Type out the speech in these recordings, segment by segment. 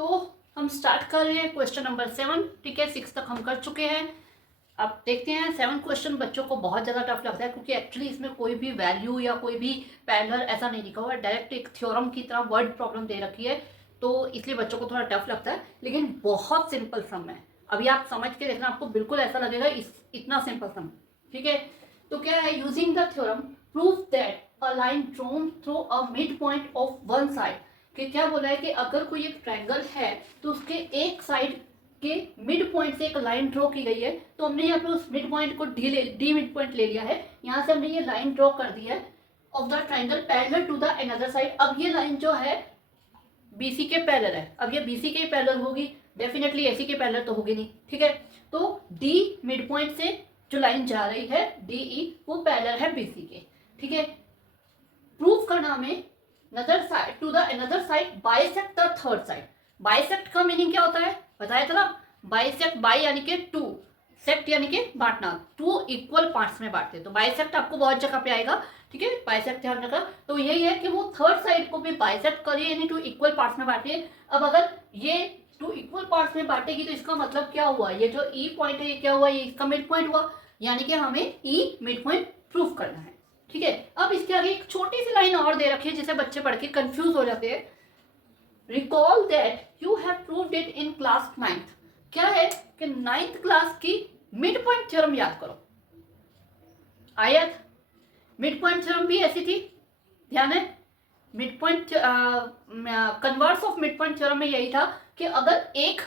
तो हम स्टार्ट कर रहे हैं क्वेश्चन नंबर 7। ठीक है, 6 तक हम कर चुके हैं। अब देखते हैं 7 क्वेश्चन बच्चों को बहुत ज़्यादा टफ लगता है क्योंकि एक्चुअली इसमें कोई भी वैल्यू या कोई भी पैरेलल ऐसा नहीं लिखा हुआ है, डायरेक्ट एक थ्योरम की तरह वर्ड प्रॉब्लम दे रखी है, तो इसलिए बच्चों को थोड़ा टफ लगता है। लेकिन बहुत सिंपल सम है, अभी आप समझ के देखना, आपको बिल्कुल ऐसा लगेगा इतना सिंपल सम। ठीक है, तो क्या है, using the theorem prove that a line drawn through a mid point of one side. कि क्या बोला है कि अगर कोई एक ट्रायंगल है तो उसके एक साइड के मिड पॉइंट से एक लाइन ड्रॉ की गई है, तो हमने यहाँ पे उस मिड पॉइंट को डी मिड पॉइंट ले लिया है, यहाँ से हमने ये लाइन ड्रॉ कर दी है of the triangle parallel to the another side. अब ये लाइन जो है बीसी के पैरेलल है, अब ये बीसी के पैरेलल होगी, डेफिनेटली एसी के पैरेलल तो होगी नहीं। ठीक है, तो डी मिड पॉइंट से जो लाइन जा रही है डीई, वो पैरेलल है बीसी के। ठीक है, प्रूफ का नाम है other side to the another side bisect the third side. Bisect का मीनिंग क्या होता है बताया था ना, बाइसेक्ट, बाई यानी कि टू, सेक्ट यानी कि बांटना, टू इक्वल पार्ट्स में बांटते हैं, तो बाइसेक्ट आपको बहुत जगह पे आएगा। ठीक है, बाइसेक्ट ध्यान रखना। तो यही है कि वो थर्ड साइड को भी बाइसेक्ट करिए, यानी टू इक्वल पार्ट्स में बांटिए। अब अगर ये टू इक्वल पार्ट्स में बांटेगी तो इसका मतलब क्या हुआ, ये जो ई पॉइंट है ये क्या हुआ, ये इसका मिड पॉइंट हुआ, यानी कि हमें ई मिड पॉइंट प्रूफ करना है। ठीक है, अब इसके आगे एक छोटी सी लाइन और दे रखी है जिसे बच्चे पढ़ के कंफ्यूज हो जाते हैं। Recall that you have proved it in class 9th। क्या है कि 9th क्लास की मिड पॉइंट थ्योरम याद करो। आयत मिड पॉइंट थ्योरम भी ऐसी थी, ध्यान है। Mid point converse of mid point theorem में यही था कि अगर एक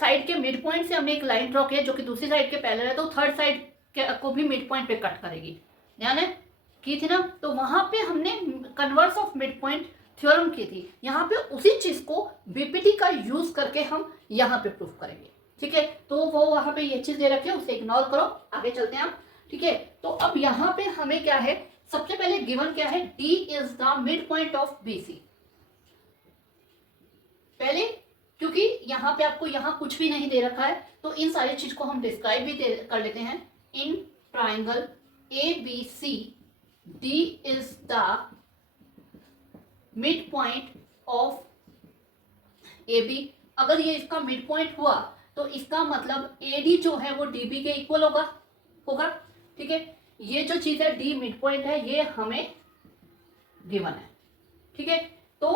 साइड के मिड पॉइंट से हमने एक लाइन ड्रॉ किया जो कि दूसरी साइड के पैरेलल है, तो थर्ड साइड को भी मिड पॉइंट पे कट करेगी, ध्यान है, की थी ना। तो वहां पे हमने converse of mid point theorem की थी, यहाँ पे उसी चीज को बीपीटी का यूज करके हम यहाँ पे प्रूफ करेंगे। ठीक है, तो वो वहां पे ये चीज दे रखी है, उसे इग्नोर करो, आगे चलते हैं हम। ठीक है, तो अब यहाँ पे हमें क्या है, सबसे पहले गिवन क्या है, D is the mid point of BC. पहले क्योंकि यहाँ पे आपको यहाँ कुछ भी नहीं दे रखा है, तो इन सारी चीज को हम डिस्क्राइब भी कर लेते हैं। इन triangle ABC, D is the mid point of AB। अगर ये इसका मिड पॉइंट हुआ तो इसका मतलब AD जो है वो DB के इक्वल होगा। ठीक है, ये जो चीज है D मिड पॉइंट है, ये हमें गिवन है। ठीक है, तो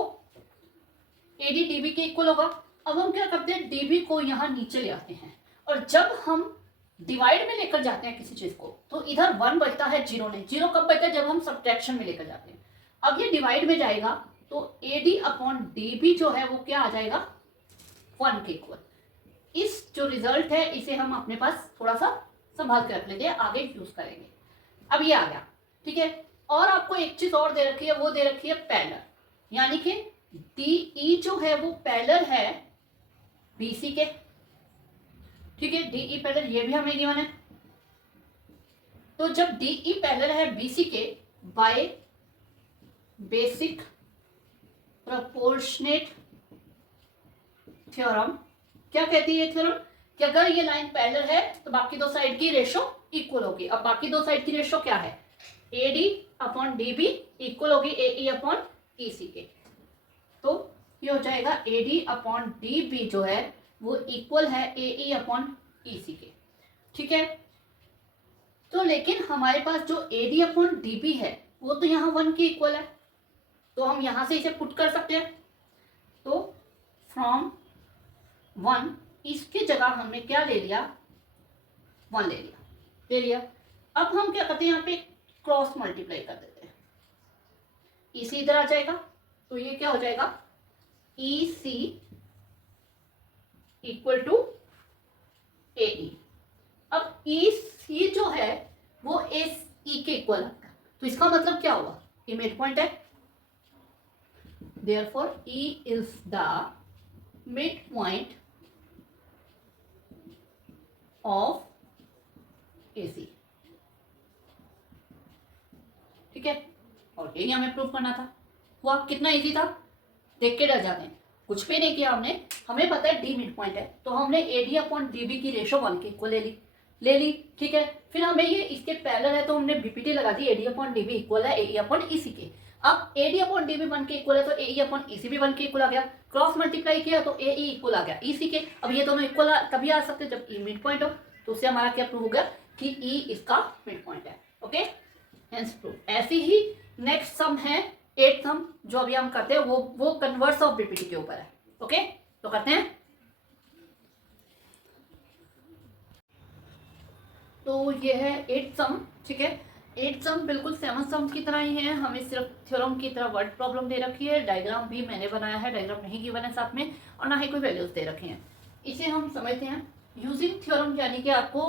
AD DB के इक्वल होगा। अब हम क्या करते हैं, DB को यहाँ नीचे ले आते हैं, और जब हम डिवाइड में लेकर जाते हैं किसी चीज को, तो इधर 1 बचता है, 0 नहीं। 0 कब बचता है, जब हम सब्ट्रैक्शन में लेकर जाते हैं। अब ये डिवाइड में जाएगा तो AD अपॉन DB जो है वो क्या आ जाएगा, 1 के इक्वल। इस जो रिजल्ट है इसे हम अपने पास थोड़ा सा संभाल कर रख लेते हैं, आगे यूज करेंगे। अब ये आ गया। ठीक है, और आपको एक चीज और दे रखी है, वो दे रखी है पैरेलल, यानी कि DE जो है वो पैरेलल है BC के। ठीक है, DE पैरेलल, ये भी हमें गिवन है। तो जब DE पैरेलल है BC के बाय बेसिक प्रोपोर्शनेट थ्योरम, क्या कहती है थ्योरम, कि अगर ये लाइन पैरेलल है तो बाकी दो साइड की रेशो इक्वल होगी। अब बाकी दो साइड की रेशो क्या है, AD अपॉन DB इक्वल होगी AE अपॉन EC के। तो ये हो जाएगा AD अपॉन DB जो है वो इक्वल है AE अपॉन EC के। ठीक है, तो लेकिन हमारे पास जो AD अपॉन DB है वो तो यहाँ 1 के इक्वल है, तो हम यहाँ से इसे पुट कर सकते हैं। तो फ्रॉम 1 इसकी जगह हमने क्या ले लिया, 1 ले लिया। अब हम क्या करते हैं, यहाँ पे क्रॉस मल्टीप्लाई कर देते हैं, EC इधर आ जाएगा, तो ये क्या हो जाएगा, EC इक्वल टू AE। अब EC जो है वो SE के इक्वल है, तो इसका मतलब क्या हुआ, ये मिड पॉइंट है, therefore E is the midpoint of AC। ठीक है, और यही हमें प्रूव करना था। हुआ, कितना इजी था, देख के डर जाते हैं, कुछ भी नहीं किया हमने, हमें पता है D मिड पॉइंट है, तो हमने AD अपॉन DB की रेशो 1 के इक्वल ले ली। ठीक है, फिर हमें ये इसके पैरेलल है तो हमने BPT लगा दी, AD अपॉन DB इक्वल है AE अपॉन EC के। अब AD अपॉन DB 1 के इक्वल है तो AE अपॉन EC भी 1 के इक्वल आ गया, क्रॉस मल्टीप्लाई किया तो AE इक्वल आ गया EC के। अब ये दोनों इक्वल तभी आ सकते जब E मिड पॉइंट हो, तो उससे हमारा क्या प्रूव हो गया कि E इसका मिड पॉइंट है। Okay, hence prove. ऐसी ही नेक्स्ट सम है 8th सम जो अभी हम करते हैं, वो कन्वर्स ऑफ BPT के ऊपर है। ओके, तो करते हैं। तो ये है 8th सम, ठीक है। 8th सम बिल्कुल 7th सम की तरह ही है, हमें सिर्फ थ्योरम की तरह वर्ड प्रॉब्लम दे रखी है, डायग्राम भी मैंने बनाया है, डायग्राम नहीं गिवन है साथ में, और ना ही कोई वैल्यूज दे रखे हैं। इसे हम समझते हैं यूजिंग थ्योरम, यानी कि आपको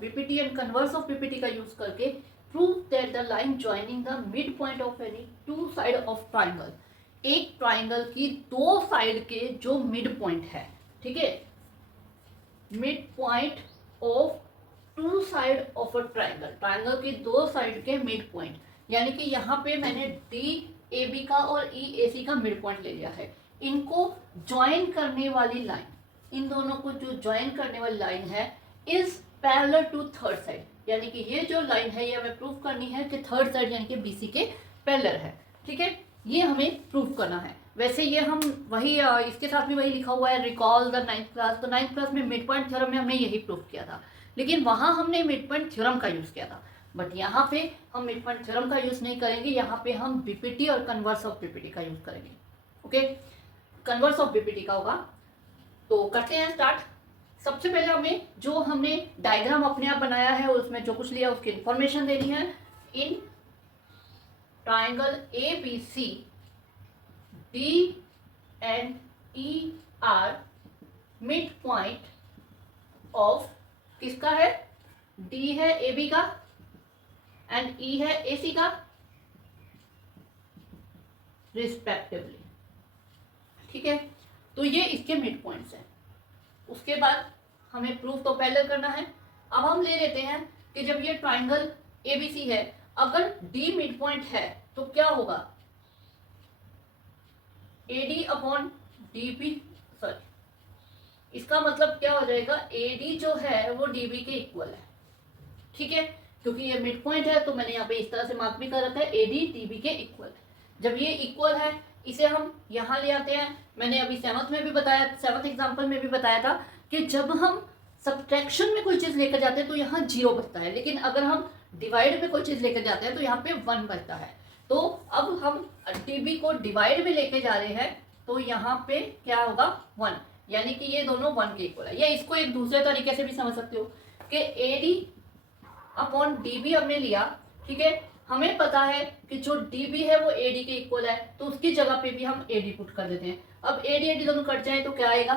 BPT and converse of BPT का यूज करके prove that the line joining the mid point of any two side of triangle, एक ट्राइंगल की दो साइड के जो मिड पॉइंट है, ठीक है, mid point of two side of a triangle, triangle की दो साइड के मिड पॉइंट, यानी कि यहाँ पे मैंने DAB का और EAC का मिड पॉइंट ले लिया है, इनको ज्वाइन करने वाली लाइन, इन दोनों को जो ज्वाइन करने वाली लाइन है is parallel to third side, यानी कि ये जो लाइन है ये हमें प्रूव करनी है कि थर्ड साइड यानी कि BC के पैरेलल है, ठीक है, ये हमें प्रूव करना है। वैसे ये हम वही इसके साथ भी वही लिखा हुआ है, रिकॉल द 9th क्लास, तो 9th क्लास में मिड पॉइंट थ्योरम में हमने यही प्रूव किया था, लेकिन वहाँ हमने मिड पॉइंट थ्योरम का यूज़ किया था, बट यहाँ पे हम मिड पॉइंट थ्योरम का यूज़ नहीं करेंगे, यहाँ पे हम BPT और कन्वर्स ऑफ BPT का यूज़ करेंगे। ओके, कन्वर्स ऑफ BPT का होगा, तो करते हैं स्टार्ट। सबसे पहले हमें जो हमने डायग्राम अपने आप बनाया है और उसमें जो कुछ लिया उसकी इंफॉर्मेशन देनी है। In triangle ABC D and E are mid point of, किसका है, D है AB का एंड E है AC का रिस्पेक्टिवली, ठीक है, तो ये इसके मिड पॉइंट्स हैं। उसके बाद हमें प्रूफ तो पहले करना है। अब हम ले लेते हैं कि जब ये ट्राइंगल ABC है, अगर D मिड पॉइंट है तो क्या होगा, AD अपॉन DB, सॉरी, इसका मतलब क्या हो जाएगा, AD जो है वो DB के इक्वल है, ठीक है, क्योंकि ये मिड पॉइंट है तो मैंने यहाँ पे इस तरह से मार्क भी कर रखा है, AD DB के इक्वल है। जब ये इक्वल है इसे हम यहाँ ले आते हैं। मैंने अभी 7th में भी बताया, 7th एग्जाम्पल में भी बताया था कि जब हम सब्ट्रैक्शन में कोई चीज़ लेकर जाते हैं तो यहाँ 0 बचता है, लेकिन अगर हम डिवाइड में कोई चीज़ लेकर जाते हैं तो यहाँ पे 1 बचता है। तो अब हम DB को डिवाइड में लेके जा रहे हैं तो यहाँ पे क्या होगा 1, यानी कि ये दोनों 1 के इक्वल है। या इसको एक दूसरे तरीके से भी समझ सकते हो कि AD अपॉन DB हमने लिया, ठीक है, हमें पता है कि जो DB है वो AD के इक्वल है, तो उसकी जगह पे भी हम AD पुट कर देते हैं। अब AD दोनों कट जाए तो क्या आएगा,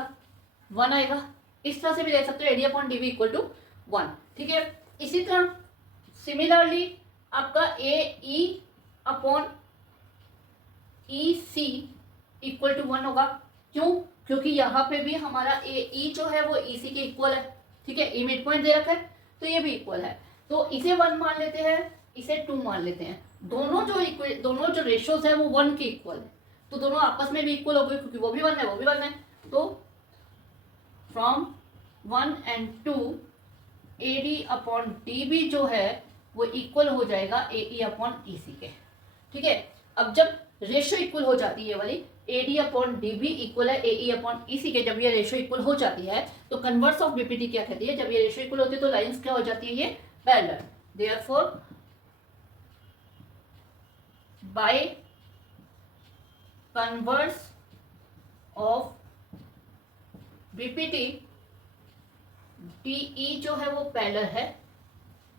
1 आएगा। इस तरह से भी ले सकते हो, AD upon DB equal to 1, ठीक है। इसी तरह सिमिलरली आपका AE upon EC equal to 1 होगा। क्यों, क्योंकि यहाँ पे भी हमारा AE जो है वो EC के इक्वल है, ठीक है, E मिड पॉइंट दे रखा है तो ये भी इक्वल है, तो इसे 1 मान लेते हैं, इसे 2 मान लेते हैं। दोनों जो रेशियोज है वो 1 के इक्वल है, तो दोनों आपस में भी इक्वल हो गए क्योंकि वो भी 1 है वो भी 1 है। तो from 1 and 2 AD upon DB जो है वो इक्वल हो जाएगा AE अपॉन EC के, ठीक है। अब जब रेशियो इक्वल हो जाती है, ये वाली AD अपॉन DB इक्वल है AE अपॉन EC के, जब ये रेशियो इक्वल हो जाती है तो कन्वर्स ऑफ BPT क्या कहती है, जब ये रेशियो इक्वल होती है तो लाइंस क्या हो जाती है, ये parallel. Therefore by converse of BPT DE जो है वो पैरेलल है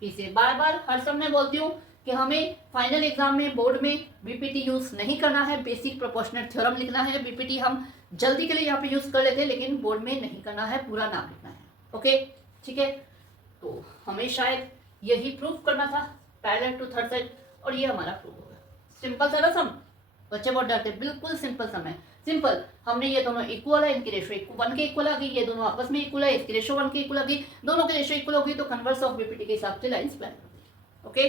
P से। बार बार हर समय बोलती हूँ कि हमें फाइनल एग्जाम में बोर्ड में BPT यूज नहीं करना है, बेसिक प्रोपोर्शनल थ्योरम लिखना है। BPT हम जल्दी के लिए यहाँ पे यूज कर लेते हैं लेकिन बोर्ड में नहीं करना है, पूरा नाम लिखना है। ओके, ठीक है, तो हमें शायद यही प्रूफ करना था, पैरेलल टू थर्ड साइड, और ये हमारा प्रूफ होगा। सिंपल सा ना सम, बच्चे बहुत डरते, बिल्कुल सिंपल सम है, सिंपल। हमने ये दोनों इक्वल है, इनकी रेशियो 1 के इक्वल आ गई, ये दोनों आपस में इक्वल है, इसकी रेशियो 1 के इक्वल आ गई, दोनों की रेशियो इक्वल हो गई तो कन्वर्स ऑफ BPT के हिसाब से लाइंस पैरेलल। ओके।